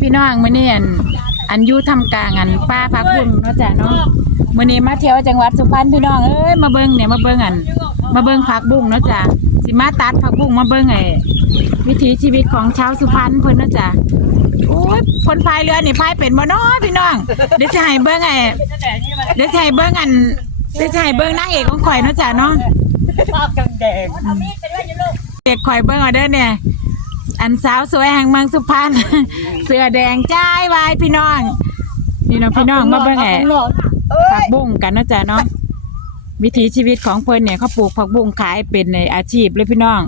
พี่น้องมื้อนี้อันอันอยู่ทำกลางอันป้าพักบุญเนาะจ้ะเนาะมื้อนี้มาเที่ยวจังหวัดสุพรรณพี่น้องเอ้ยมาเบิ่งเนี่ยมาเบิ่งอัน มาเบิ่งผักบุ้งเนาะจ้ะสิมาตัดผักบุ้งมาเบิ่งไอ้วิถีชีวิตของชาวสุพรรณเพิ่นเนาะจ้ะโอ้ยคนพายเรือนี่พายเป็นบ่เนาะพี่น้องเดี๋ยวจะให้เบิ่งไอ้เดี๋ยวจะให้เบิ่งอันเดี๋ยวจะให้เบิ่งนางเอกของข่อยเนาะจ้ะเนาะภาพกังแดงเด็กข่อยเบิ่งเอาเด้อเนี่ย อันสาวสวยแห่งเมืองสุพรรณ เสื้อแดงจ้ายวายพี่น้อง นี่เนาะพี่น้องมาเบิ่งแหเอ้ผัยกบุ้งกันเนาะจ้ะเนาะวิถีชีวิตของเพิ่นเนี่ยเขาปลูกผักบุ้งขายเป็นในอาชีพเลยพี่น้อง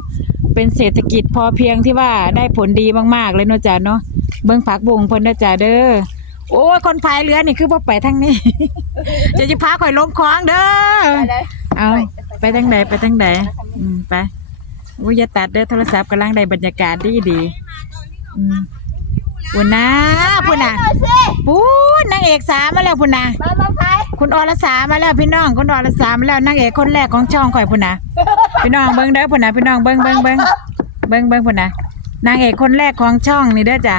เป็นเศรษฐกิจพอเพียงที่ว่าได้ผลดีมากๆเลยเนาะจ้ะเนาะเบิ่งผักบุ้งเพิ่นเนาะจ้ะเด้อโอ้ยคนพายเรือนี่คือบ่ไปทางนี้ จะจะพาข่อยลงคลองเด้อได้เอาไปทางไหนไปทางไหนอืมไป อุ้ยอย่าตัดเด้อโทรศัพท์กำลังได้บรรยากาศดีดีปุ่นนะปุ่นนะปูนนางเอกสามมาแล้วปุ่นนะมาคุณอรสามาแล้วพี่น้องคุณอรสามาแล้วนางเอกคนแรกของช่องข่อยปุ่นนะพี่น้องเบิ้งเด้อปุ่นนะพี่น้องเบิ้งเบิ้งเบิ้งเบิ้งเบิ้งปุ่นนะนางเอกคนแรกของช่องนี่เด้อจ้ะ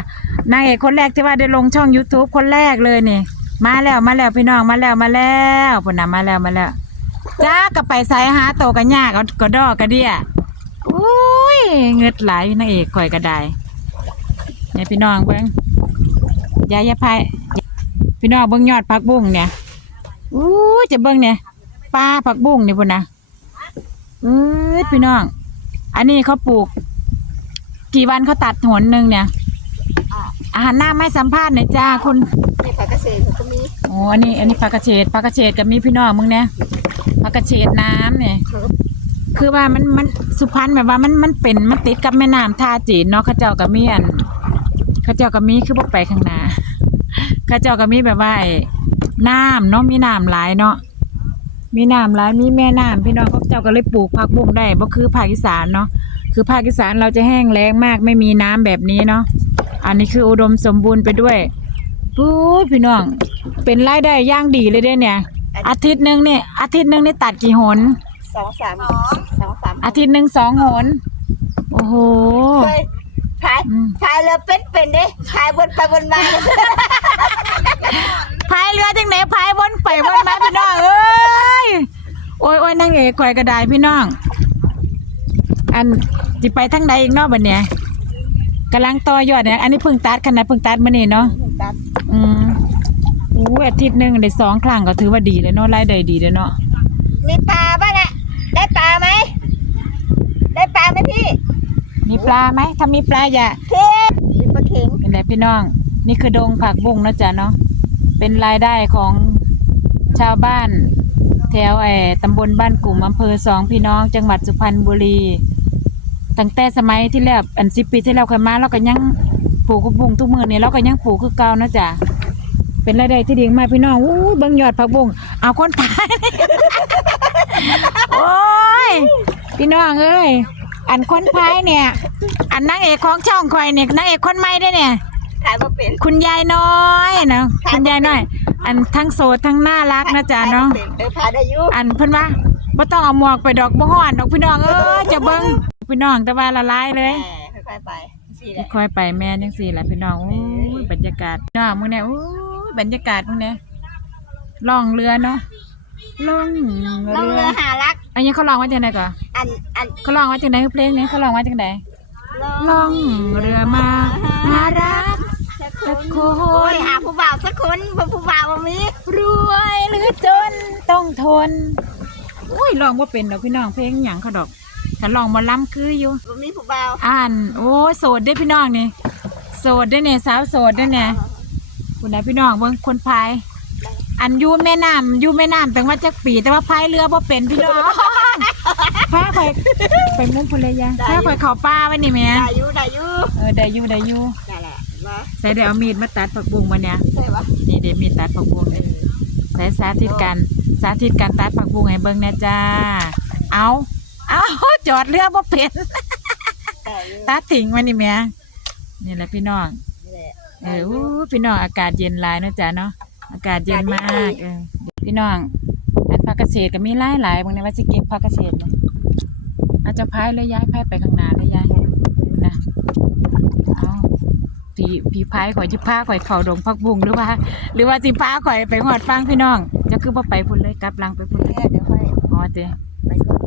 นางเอกคนแรกที่ว่าได้ลงช่อง youtube คนแรกเลยนี่ มาแล้วมาแล้วพี่น้องมาแล้วมาแล้วปุ่นนะมาแล้วมาแล้วจ้าก็ไปใส่หาโตกันยากก็ดอกกระเดีย อุ้ยเงิดไหลายนางเอกข่อยกระไดเนี่ยพี่น้องเบิ้งยายาพายพี่น้องเบิ้งยอดผักบุ้งเนี่ยอู้จะเบิ้งเนี่ยป้าผักบุ้งเนี่ยพุ่นนะเอ้ยพี่น้อง อันนี้เขาปลูก กี่วันเขาตัดหนหนึ่งเนี่ยอาหารหน้าไม่สัมภาษณ์หน่อยจ้าคุณนี่ผักเกษตรก็มีโอ้อันนี้ อันนี้ปลากระเฉดปลากระเฉดกับมีพี่น้องมึงเนี่ยปลากระเฉดน้ำเนี่ย คือว่ามันมันสุพรรณแบบว่ามันมันเป็นมันติดกับแม่น้ำท่าจีนเนาะเข้าเจ้ากับมีอันเข้าเจ้ากับมีคือบ่ไปข้างหน้าเข้าเจ้ากับมีแบบว่าไอ้น้ำเนาะมีน้ำหลายเนาะมีน้ำหลายมีแม่น้ำพี่น้องเขาเจ้าก็เลยปลูกผักบุ้งได้บ่คือภาคอีสานเนาะคือภาคอีสานเราจะแห้งแล้งมากไม่มีน้ำแบบนี้เนาะอันนี้คืออุดมสมบูรณ์ไปด้วยปู๊ดพี่น้อง เป็นรายได้อย่างดีเลยเด้เนี่ย อาทิตย์หนึ่งเนี่ยอาทิตย์หนึ่งนี่ตัดกี่หนสองสามส องสามอาทิตย์หนึ่งสองหน โอ้โหเคยพายอืมพายเรือเป็นเป็นเด้พายบนไปบนมาพายเรือจังไหนพายวนไปวนมาพี่น้องเอ้ยโอ้ยโอ้ยนางเอกข่อยกระไดพี่น้อง อันจิไปทางใดอีกเนาะบัดเนี่ยกำลังต่อยอดเนี่ยอันนี้เพิ่งตัดขนาดเพิ่งตัดมานี่เนาะตัดอืมอู้อาทิตย์หนึ่งได้สองครั้งก็ถือว่าดีเลยเนาะรายได้ดีเลยเนาะมีปลาบ้างอะได้ปลาไหมได้ปลาไหมพี่ มีปลาไหมถ้ามีปลาอย่าเค็มมีปลาเข็งเป็นไรพี่น้อง นี่คือดงผักบุ้งเนาะจ๊ะเนาะเป็นรายได้ของชาวบ้าน แถวไอ้ตำบลบ้านกลุ่มอำเภอสองพี่น้อง จังหวัดสุพรรณบุรีตั้งแต่สมัยที่แล้วอันสิปีที่แล้วเคยมาเราก็ยังปลูกผักบุ้งทุกมื้อนี่เราก็ยังปลูกคือเก่าเนาะจ๊ะเป็นรายได้ที่ดีมากพี่น้องอู้เบิ่งยอดผักบุ้งเอาคนตายโอ้ยพี่น้องเอ้ย อันคนพายเนี่ย อันนางเอกของช่องคอยเนี่ยนางเอกคนใหม่ได้เนี่ย ขายมาเป็นคุณยายน้อยนะคุณยายน้อย อันทั้งโสดทั้งน่ารักนะจ๊ะเนาะขยบ่ป็เออพายได้อยู่อันเพิ่นว่าบ่ต้องเอาหมวกไปดอกบ่ฮ้อนดอกพี่น้องเอ้ยจะเบิ่งพี่น้องแต่ว่าละลายเลยแหมค่อยๆไปสี่แหละค่อยไปแม่จังซี่แหละพี่น้องโอ้ยบรรยากาศน้องมึงเนี่ยโอ้ยบรรยากาศมึงเนี่ยล่องเรือเนาะล่องลงเรืเรืออหารัก อันนี้เขาร้องว่าจังไดก่อนอันอันเขาร้องว่าจังไดเพลงนี้เขาร้องว่าจังไดล่องเรือมาหารักสักคนโอ้ยหาผู้บ่าวสักคนบ่ผู้บ่าวบ่มีรวยหรือจนต้องทนอุ้ยลองว่าเป็นดอกพี่น้องเพลงหยังเขาดอกถ้าลองมาล้ำคืออยู่บ่มีผู้บ่าวอ่านโอ้ยโสดได้อพี่น้องนี่โสดได้อเนี่ยสาวโสดได้อเนี่ยคุณนะพี่น้องเบิ่งคนพาย อันอยูแม่น้ำอยูแม่น้ำแต่ว่าจักปีแต่ว่าพายเรือบ่เป็นพี่น้องพาไปไปมุ้งพลยาพาไปเขาป้าไว้นี่แม่ได้อยู่ได้อยู่เออได้อยู่ได้อยู่นั่นแหละมาใส่ได้เอามีดมาตัดผักบุ้งมาเนี่ยใช่ปะนี่เดี๋ยวมีตัดผักบุ้งเนี่ยใส่สาธิตการสาธิตการตัดผักบุ้งให้เบิ่งนะจ้าเอาเอาจอดเรือบ่เป็นได้อยู่ตัดทิ้งไว้นี่แหม่นี่แหละพี่น้องนี่แหละเอออู้พี่น้องอากาศเย็นหลายเนาะจ้าเนาะ อากาศเย็นมากเออพี่น้องอันผักเกษตรก็มีหลายหลายๆบางในว่าสิเก็บผักเกษตรเนี่ยอาจจะพายเลยย้ายพายไปข้างหน้าเลยย้ายนะเอาผีผีพายข่อยจิพาข่อยเข้าดงพักบุงหรือว่า หรือว่าสิพาข่อยไปหอดฟังพี่น้องเจะคือบ่ไปพุ่นเลยกลับหลังไปพุ่นเลยแม่เดี๋ยวค่อยอ๋อเด้ไปก่อน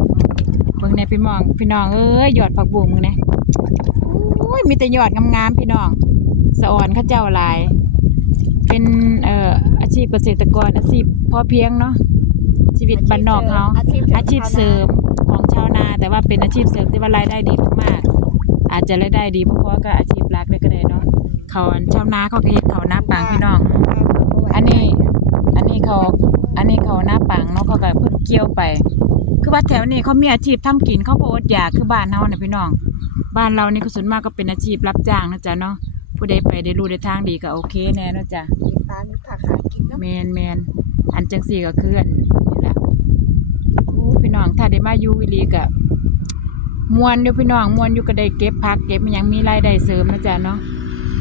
เบิ่งแหน่พี่มองพี่น้องเอ้ยยอดผักบุ้งมึงแหน่โอ้ยมีแต่ยอดงามๆพี่น้องสะอ่อนเข้าเจ้าหลาย เป็นเอ่ออาชีพเกษตรกรอาชีพพอเพียงเนาะชีวิตบ้านนอกเฮาอาชีพอาชีพเสริมของชาวนา แต่ว่าเป็นอาชีพเสริมที่ว่ารายได้ดีมากๆอาจจะรายได้ดีเพราะๆกับอาชีพหลักเลยก็ได้เนาะเขาอันชาวนาเขาก็เฮ็ดเขาวหน้าปังพี่น้องอันนี้ อันนี้เขา อันนี้เขาหน้าปังเนาะเขาก็เพิ่งเกี่ยวไป คือว่าแถวนี้เขามีอาชีพทำกินเขาบ่อดอยากคือบ้านเฮาน่ะพี่น้อง บ้านเรานี่ก็ส่วนมากก็เป็นอาชีพรับจ้างนะจ๊ะเนาะ ผู้ใดไปได้รู้ได้ทางดีก็โอเคแน่เนาะจ๊ะมีปลามีผักหากินเนาะแมนแมนอันจังสี่ก็คืออันนี่แหละโอ้พี่น้องถ้าได้มาอยู่อีหลีก็มวนอยู่พี่น้องมวนอยู่ก็ได้เก็บผักเก็บอิหยังมีรายได้เสริมนะจ๊ะเนาะ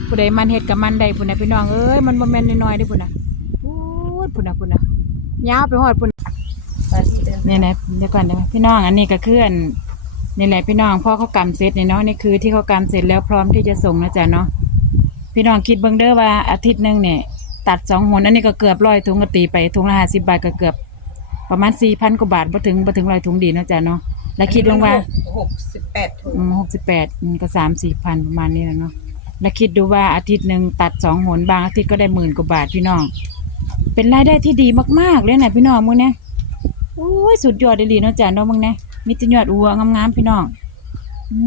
ผู้ใดมันเฮ็ดกับมันได้พุ่นน่ะพี่น้องเอ้ยมันบ่แม่นน้อยๆเด้อพุ่นน่ะพูดพุ่นน่ะพุ่นน่ะยาวไปฮอดพุ่นไปเดินนี่นะเดี๋ยวก่อนเดี๋ยวพี่น้องอันนี้ก็คืออันนี่แหละพี่น้องพ่อเขากำเสร็จเนี่ยเนาะนี่คือที่เขากำเสร็จแล้วพร้อมที่จะส่งนะจ๊ะเนาะ พี่น้องคิดเบิ่งเด้อว่าอาทิตย์หนึงเนี่ยตัดสองหนอันนี้ก็เกือบร้อยถุงก็ตีไปถุงละห้าสิบบาทก็เกือบ ประมาณสี่พันกว่าบาทบ่ถึงบ่ถึงร้อยถุงดีนะจ๊ะเนาะแล้วคิดลงว่าหกสิบแปดถุงหกสิบแปดก็สามสี่พันประมาณนี้แหละเนาะแล้วคิดดูว่าอาทิตย์หนึ่งตัดสองหนบางอาทิตย์ก็ได้หมื่นกว่าบาทพี่น้อง เป็นรายได้ที่ดีมากๆเลยนะพี่น้องมึงเนี่ยโอ้ยสุดยอดเลยเนาะจ้ะเนาะมึงเนี่ยมีแติยอดอัวงามๆพี่น้อง อื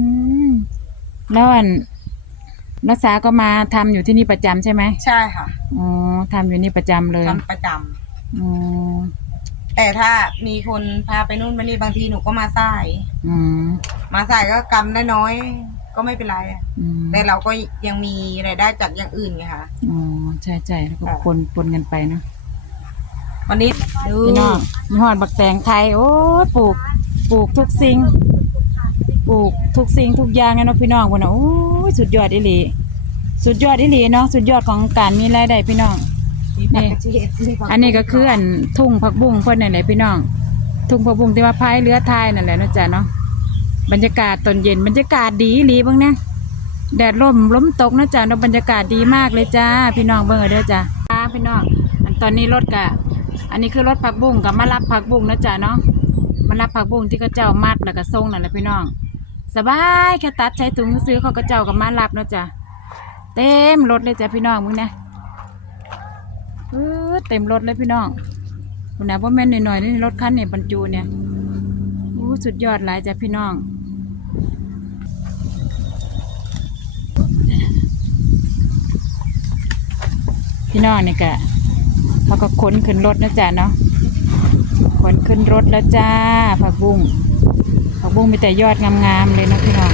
มแล้วอัน รักษาก็มาทำอยู่ที่นี่ประจำใช่ไหมใช่ค่ะอ๋อทำอยู่นี่ประจำเลยทำประจำอ๋อแต่ถ้ามีคนพาไปนู่นมานี่บางทีหนูก็มาสาย อืมมาสายก็กำได้น้อยก็ไม่เป็นไรอะอืมแต่เราก็ยังมีรายได้จากอย่างอื่นไงคะอ๋อใช่ใช่แล้วก็ค่ะปนปนกันไปเนาะวันนี้ดูพี่น้องมีหอดบักแตงไทย โอ้ยปลูก ปลูกทุกสิ่ง ปลูกทุกสิ่งทุกอย่างเลยเนาะพี่น้องพุ่นน่ะโอ้ ยสุดยอดอีหลี สุดยอดอีหลีเนาะสุดยอดของการมีรายได้พี่น้องมีผักกระเจี๊ยบมีผักอันนี้ก็คืออันทุ่งผักบุ้งเพิ่นนั่นแหละพี่น้อง ทุ่งผักบุ้งที่ว่าพายเรือทายนั่นแหละเนาะจ๊ะเนาะ บรรยากาศตอนเย็นบรรยากาศดีอีหลีเบ้างนะ แดดร่มลมตกเนาะจ๊ะเนาะบรรยากาศดีมากเลยจ้า พี่น้องเบิ่งเอาเด้อจ้าพี่น้อง อันตอนนี้รถกะ อันนี้คือรถผักบุ้งกับมารับผักบุ้งนะจ๊ะเนาะ มารับผักบุ้งที่เขาเจ้ามัดแล้วก็ส่งนั่นแหละพี่น้อง สบายแค่ตัดใช้ถุงซื้อเขาก็เจ้ากับมารับเนาะจ๊ะเต็มรถเลยจ้ะพี่น้องมึงนะเออเต็มรถเลยพี่น้องคุณนะว่าแม่นหน่อยๆนี่รถคันเนี่ยบรรจุเนี่ยอู้สุดยอดหลายจ้ะพี่น้องพี่น้องนี่กะเขาก็ขนขึ้นรถนะจ๊ะเนาะขนขึ้นรถแล้วจ้าผักบุ้ง ผักบุ้งมีแต่ยอดงามๆเลยนะพี่น้อง